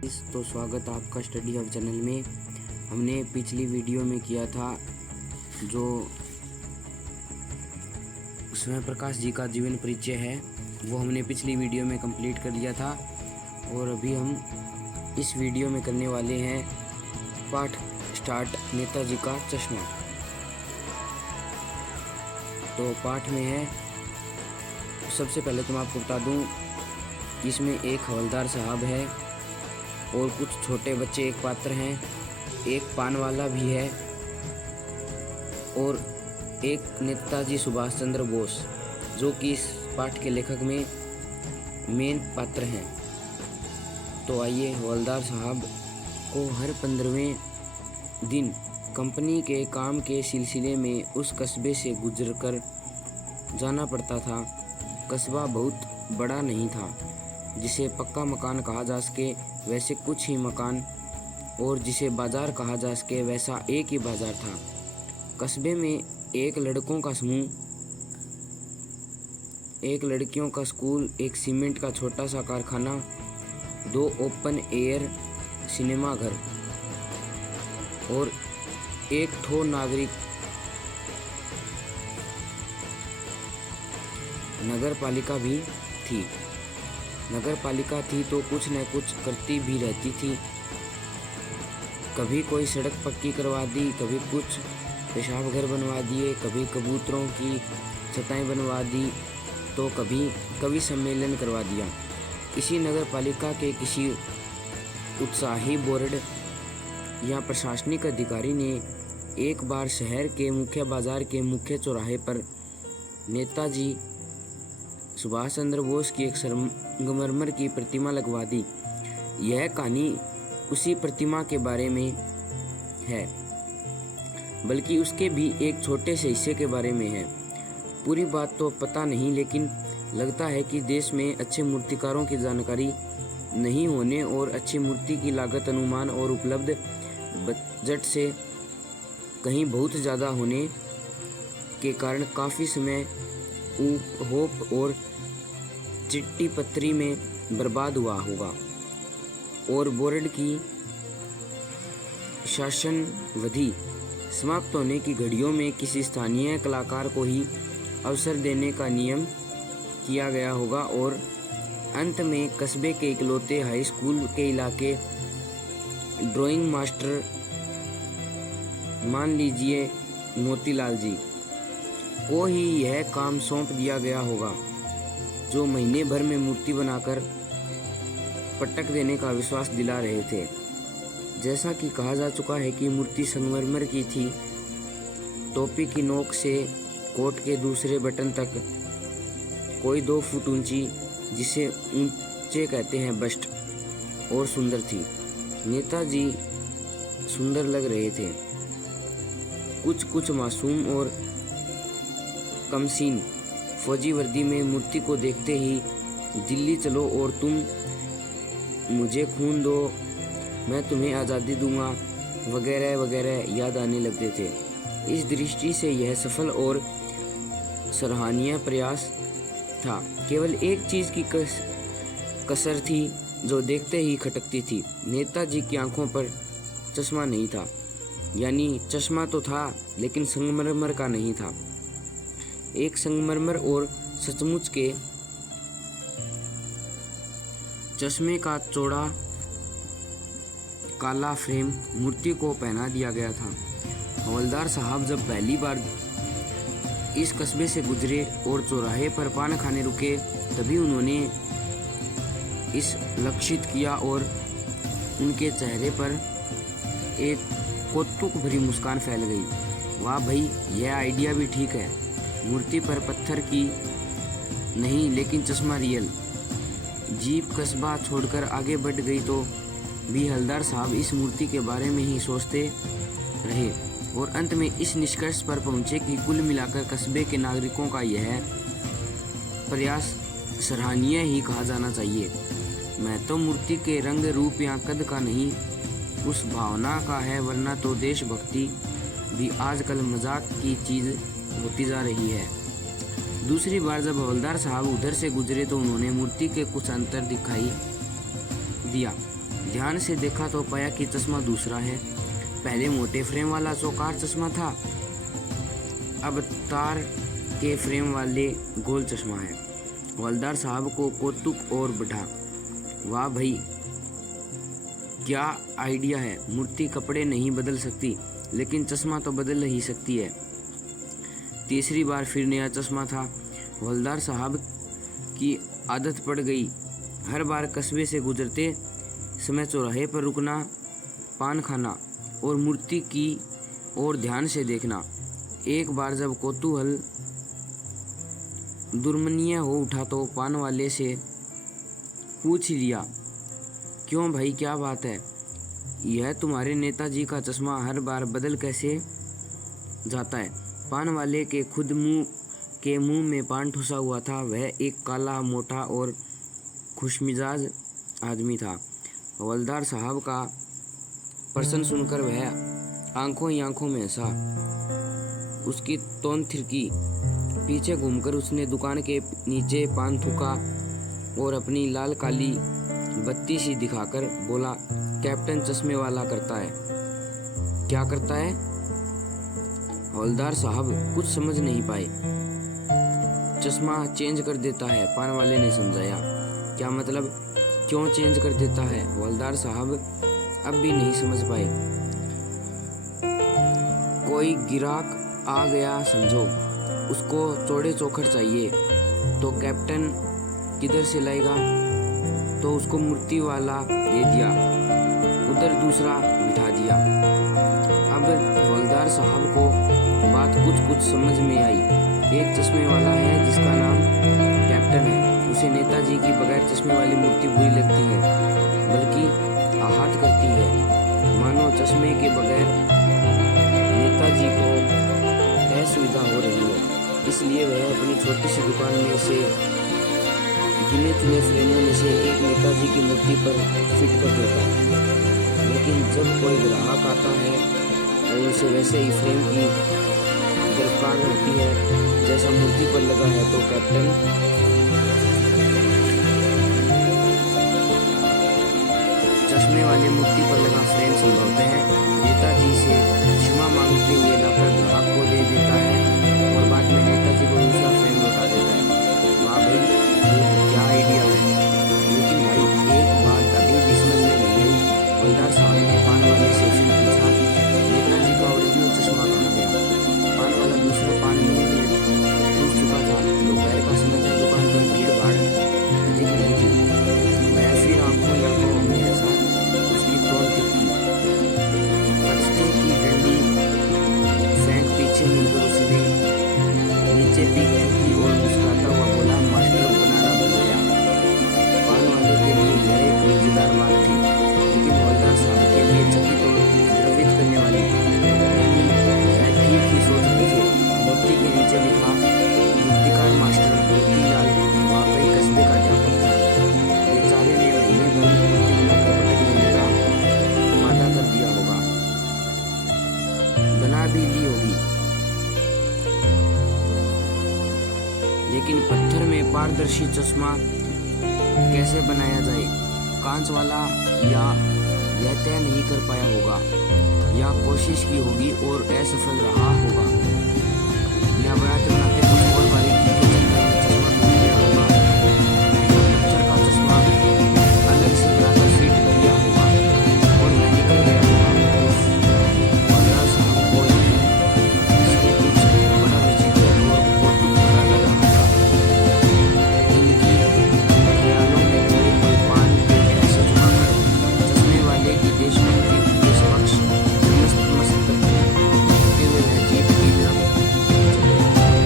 तो स्वागत है आपका स्टडी हब चैनल में। हमने पिछली वीडियो में किया था जो स्वयं प्रकाश जी का जीवन परिचय है वो हमने पिछली वीडियो में कंप्लीट कर लिया था और अभी हम इस वीडियो में करने वाले हैं पाठ स्टार्ट नेताजी का चश्मा। तो पाठ में है, सबसे पहले तो मैं आपको बता दूं इसमें एक हवलदार साहब है और कुछ छोटे बच्चे एक पात्र हैं, एक पान वाला भी है और एक नेताजी सुभाष चंद्र बोस जो कि इस पाठ के लेखक में मेन पात्र हैं। तो आइए, हवलदार साहब को हर 15वें दिन कंपनी के काम के सिलसिले में उस कस्बे से गुजरकर जाना पड़ता था। कस्बा बहुत बड़ा नहीं था, जिसे पक्का मकान कहा जा सके वैसे कुछ ही मकान, और जिसे बाजार कहा जा सके वैसा एक ही बाजार था। कस्बे में एक लड़कों का समूह, एक लड़कियों का स्कूल, एक सीमेंट का छोटा सा कारखाना, 2 ओपन एयर सिनेमा घर और एक ठो नगर पालिका भी थी। नगर पालिका थी तो कुछ न कुछ करती भी रहती थी। कभी कोई सड़क पक्की करवा दी, कभी कुछ पेशाब घर बनवा दिए, कभी कबूतरों की छताएं बनवा दी, तो कभी कवि सम्मेलन करवा दिया। इसी नगर पालिका के किसी उत्साही बोर्ड या प्रशासनिक अधिकारी ने एक बार शहर के मुख्य बाजार के मुख्य चौराहे पर नेताजी सुभाष चंद्र बोस की एक संगमरमर की प्रतिमा लगवा दी। यह कहानी उसी प्रतिमा के बारे में है, बल्कि उसके भी एक छोटे से हिस्से के बारे में है। पूरी बात तो पता नहीं, लेकिन लगता है कि देश में अच्छे मूर्तिकारों की जानकारी नहीं होने और अच्छी मूर्ति की लागत अनुमान और उपलब्ध बजट से कहीं बहुत ज़्यादा होने के कारण काफ़ी समय होप और चिट्ठी पत्री में बर्बाद हुआ होगा और बोर्ड की शासनविधि समाप्त होने की घड़ियों में किसी स्थानीय कलाकार को ही अवसर देने का नियम किया गया होगा और अंत में कस्बे के इकलौते हाई स्कूल के इलाके ड्राइंग मास्टर, मान लीजिए मोतीलाल जी, को ही यह काम सौंप दिया गया होगा, जो महीने भर में मूर्ति बनाकर पटक देने का विश्वास दिला रहे थे। जैसा कि कहा जा चुका है कि मूर्ति संगमरमर की थी, टोपी की नोक से कोट के दूसरे बटन तक कोई 2 फुट ऊंची, जिसे ऊंचे कहते हैं, बस्ट और सुंदर थी। नेताजी सुंदर लग रहे थे, कुछ मासूम और कमसीन। फौजी वर्दी में मूर्ति को देखते ही दिल्ली चलो और तुम मुझे खून दो, मैं तुम्हें आज़ादी दूंगा वगैरह वगैरह याद आने लगते थे। इस दृष्टि से यह सफल और सराहनीय प्रयास था। केवल एक चीज़ की कसर थी जो देखते ही खटकती थी। नेताजी की आंखों पर चश्मा नहीं था, यानी चश्मा तो था लेकिन संगमरमर का नहीं था। एक संगमरमर और सचमुच के चश्मे का चौड़ा काला फ्रेम मूर्ति को पहना दिया गया था। हवलदार साहब जब पहली बार इस कस्बे से गुजरे और चौराहे पर पान खाने रुके, तभी उन्होंने इस लक्षित किया और उनके चेहरे पर एक कौतुक भरी मुस्कान फैल गई। वाह भाई, यह आइडिया भी ठीक है। मूर्ति पर पत्थर की नहीं लेकिन चश्मा रियल। जीप कस्बा छोड़कर आगे बढ़ गई तो भी हवलदार साहब इस मूर्ति के बारे में ही सोचते रहे और अंत में इस निष्कर्ष पर पहुंचे कि कुल मिलाकर कस्बे के नागरिकों का यह प्रयास सराहनीय ही कहा जाना चाहिए। मैं तो मूर्ति के रंग रूप या कद का नहीं, उस भावना का है, वरना तो देशभक्ति भी आजकल मजाक की चीज़ होती जा रही है। दूसरी बार जब हवलदार साहब उधर से गुजरे तो उन्होंने मूर्ति के कुछ अंतर दिखाई दिया। ध्यान से देखा तो पाया कि चश्मा दूसरा है। पहले मोटे फ्रेम वाला चौकार चश्मा था, अब तार के फ्रेम वाले गोल चश्मा है। हवलदार साहब को कौतुक और बढ़ा। वाह भाई, क्या आइडिया है। मूर्ति कपड़े नहीं बदल सकती, लेकिन चश्मा तो बदल ही सकती है। तीसरी बार फिर नया चश्मा था। हवलदार साहब की आदत पड़ गई हर बार कस्बे से गुजरते समय चौराहे पर रुकना, पान खाना और मूर्ति की ओर ध्यान से देखना। एक बार जब कौतूहल दुर्मनीय हो उठा तो पान वाले से पूछ लिया, क्यों भाई, क्या बात है? यह तुम्हारे नेताजी का चश्मा हर बार बदल कैसे जाता है? पान वाले के खुद मुंह में पान ठुसा हुआ था। वह एक काला, मोटा और खुशमिजाज आदमी था। हवलदार साहब का प्रश्न सुनकर वह आंखों ही आंखों में हंसा। उसकी तोंद थिरकी। पीछे घूमकर उसने दुकान के नीचे पान थूका और अपनी लाल काली बत्ती सी दिखाकर बोला, कैप्टन चश्मे वाला करता है। क्या करता है? हवलदार साहब कुछ समझ नहीं पाए। चश्मा चेंज कर देता है, पान वाले ने समझाया। क्या मतलब? क्यों चेंज कर देता है? हवलदार साहब अब भी नहीं समझ पाए। कोई गिराक आ गया समझो, उसको चौड़े चौखट चाहिए, तो कैप्टन किधर से लाएगा? तो उसको मूर्ति वाला दे दिया, उधर दूसरा बिठा दिया। अब हवलदार साहब को बात कुछ समझ में आई। एक चश्मे वाला है जिसका नाम कैप्टन है। उसे नेताजी की बगैर चश्मे वाली मूर्ति बुरी लगती है, बल्कि आहत करती है, मानो चश्मे के बगैर नेताजी को असुविधा हो रही हो। इसलिए वह अपनी छोटी सी दुकान में से गिने चुने फ्रेमों में से एक नेताजी की मूर्ति पर फिट कर देता है। लेकिन जब कोई ग्राहक आता है और उसे वैसे ही फ्रेम की दरकार होती है जैसा मूर्ति पर लगा है, तो कैप्टन चश्मे वाली मूर्ति पर लगा फ्रेम संभवते हैं नेताजी से क्षमा मांगते हुए लाकर ग्राहक को दे देता है और बाद में नेताजी को दूसरा फ्रेम लौटा देता है। वाह भाई, क्या आइडिया है। लेकिन भाई, एक बात अभी भी समझ में नहीं आई। हवलदार साहब ने पान वाले से फिर पूछा, नेताजी का ओरिजिनल चश्मा कहाँ गया? पान वाला दूसरा पान नहीं टूट चुका था। दोपहर का समय था, दुकान पर भीड़ भाड़ अधिक नहीं थी। वह फिर आंखों में ऐसा उसकी तोड़ दिखी। बचते की डंडी फेंक पीछे मुड़कर उसने नीचे पीक चुकी और मुस्कुराता हुआ बोला, मास्टर बनाना भूल गया। पान वाले के लिए यह एक मजेदार बात थी, लेकिन हवलदार साहब के लिए चकित और द्रवित करने वाली। वह ठीक ही सोच रहे थे। मूर्ति के नीचे लिखा, मूर्तिकार मास्टर मोतीलाल वाकई कस्बे का अध्यापक था। बेचारे ने महीने भर में मूर्ति बनाकर पटक देने का वादा कर दिया होगा, बना भी ली होगी, लेकिन पत्थर में पारदर्शी चश्मा कैसे बनाया जाए, कांच वाला, या यह तय नहीं कर पाया होगा, या कोशिश की होगी और असफल रहा होगा, या बनाते बनाते कुछ और बारीकी के चक्कर में चश्मा टूट गया होगा, या पत्थर का चश्मा अलग से बनाकर फिट किया होगा और यह निकल गया होगा। हवलदार साहब को सब कुछ बड़ा विचित्र और बहुत भरा लग रहा था। इनकी ख्यालों में कोई पान के ऐसे छुपाकर चश्मे वाले की देशभक्ति के समक्ष मस्त होते हुए वह जीप की तरफ चले।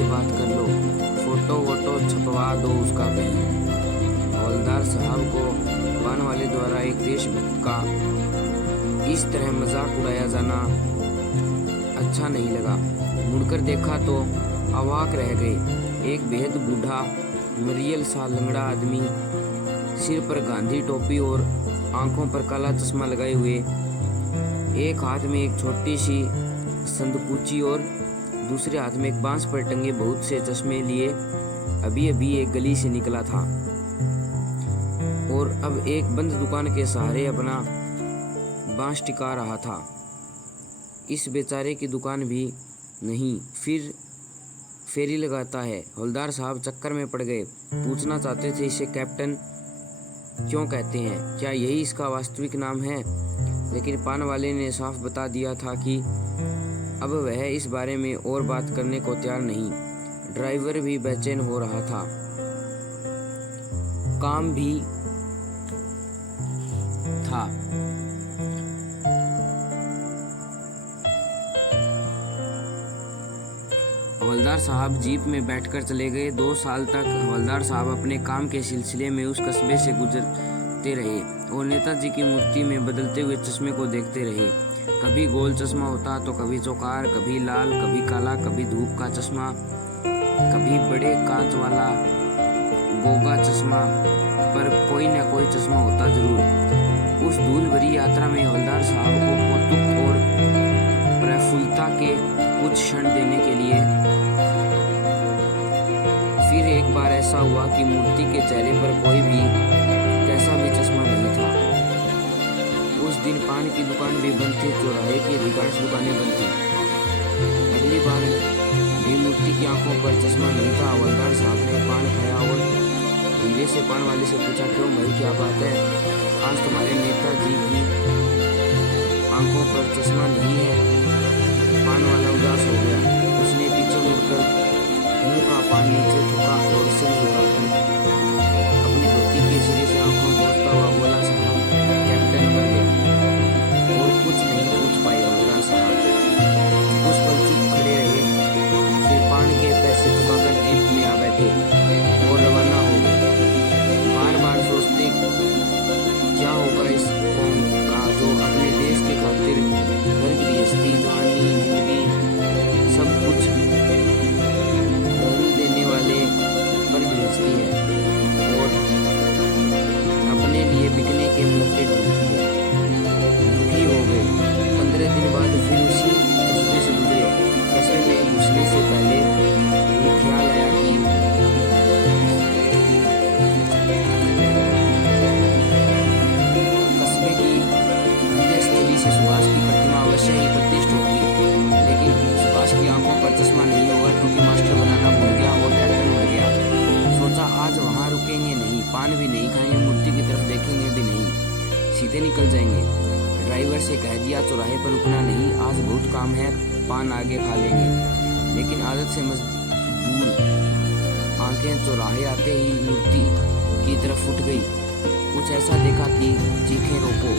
से बात कर लो, फोटो वोटो छपवा दो उसका कहीं। हवलदार साहब को पान वाले द्वारा एक देशभक्त का इस तरह मजाक उड़ाया जाना अच्छा नहीं लगा। मुड़कर देखा तो अवाक रह गए। एक बेहद बूढ़ा मरियल सा लंगड़ा आदमी, सिर पर गांधी टोपी और आंखों पर काला चश्मा लगाए हुए, एक हाथ में एक छोटी सी संदकूची और दूसरे हाथ में एक बांस पर टंगे बहुत से चश्मे लिए अभी अभी एक गली से निकला था और अब एक बंद दुकान के सहारे अपना बांस टिका रहा था। इस बेचारे की दुकान भी नहीं, फिर फेरी लगाता है। हवलदार साहब चक्कर में पड़ गए। पूछना चाहते थे इसे कैप्टन क्यों कहते हैं, क्या यही इसका वास्तविक नाम है? लेकिन पान वाले ने साफ बता दिया था कि अब वह इस बारे में और बात करने को तैयार नहीं। ड्राइवर भी बेचैन हो रहा था, काम भी था। हवलदार साहब जीप में बैठकर चले गए। 2 साल तक हवलदार साहब अपने काम के सिलसिले में उस कस्बे से गुजरते रहे और नेताजी की मूर्ति में बदलते हुए चश्मे को देखते रहे। कभी गोल चश्मा होता तो कभी चौकार, कभी लाल, कभी काला, कभी धूप का चश्मा, कभी बड़े कांच वाला गोगा चश्मा, पर कोई न कोई चश्मा होता जरूर। उस धूल भरी यात्रा में हवलदार साहब को कौतुक और प्रफुल्लता के कुछ क्षण देने के लिए फिर एक बार ऐसा हुआ कि मूर्ति के चेहरे पर कोई भी कैसा भी चश्मा नहीं था। उस दिन पान की दुकान भी बंद थी, चौराहे की अधिकांश दुकानें बंद थी। अगली बार भी मूर्ति की आंखों पर चश्मा नहीं था। हवलदार साहब ने पान खाया और धीरे से पान वाले से पूछा, क्यों भाई क्या बात है, आज तुम्हारे नेताजी की आंखों पर चश्मा नहीं है? पान वाला उदास हो गया। उसने पीछे मुड़कर मुंह का पान नीचे थूका और सिर झुकाकर अपनी धोती के सिरे से आंखों पोंछता हुआ बोला, साहब कैप्टन मर गया। और कुछ नहीं पूछ पाए हवलदार साहब। कुछ पल चुप खड़े रहे, फिर पान के पैसे चुकाकर जीप में आ बैठे और रवाना हो गए। बार बार सोचते क्या होगा इस कौम का जो अपने देश के खातिर घर गृहस्थी, जवानी, जिंदगी सब कुछ देने वाले पर गृहस्थी है और अपने लिए बिकने के मौके ढूंढती है। दुखी हो गए। 15 दिन बाद फिर उसी कस्बे से गुजरे। कस्बे में घुसने से पहले ये ख्याल आया कि कस्बे की अंत्यस्थली से सुभाष की प्रतिमा अवश्य ही प्रतिष्ठित होगी, लेकिन सुभाष की आंखों पर चश्मा नहीं होगा क्योंकि मास्टर बनाना भूल गया और कैप्टन मर गया। सोचा आज वहां रुकेंगे नहीं, पान भी नहीं खाएंगे, मूर्ति की तरफ देखेंगे भी नहीं, सीधे निकल जाएंगे। ड्राइवर से कह दिया चौराहे पर रुकना नहीं, आज बहुत काम है, पान आगे खा लेंगे। लेकिन आदत से मजबूर आंखें चौराहे आते ही मूर्ति की तरफ उठ गई। कुछ ऐसा देखा कि चीखें रोको।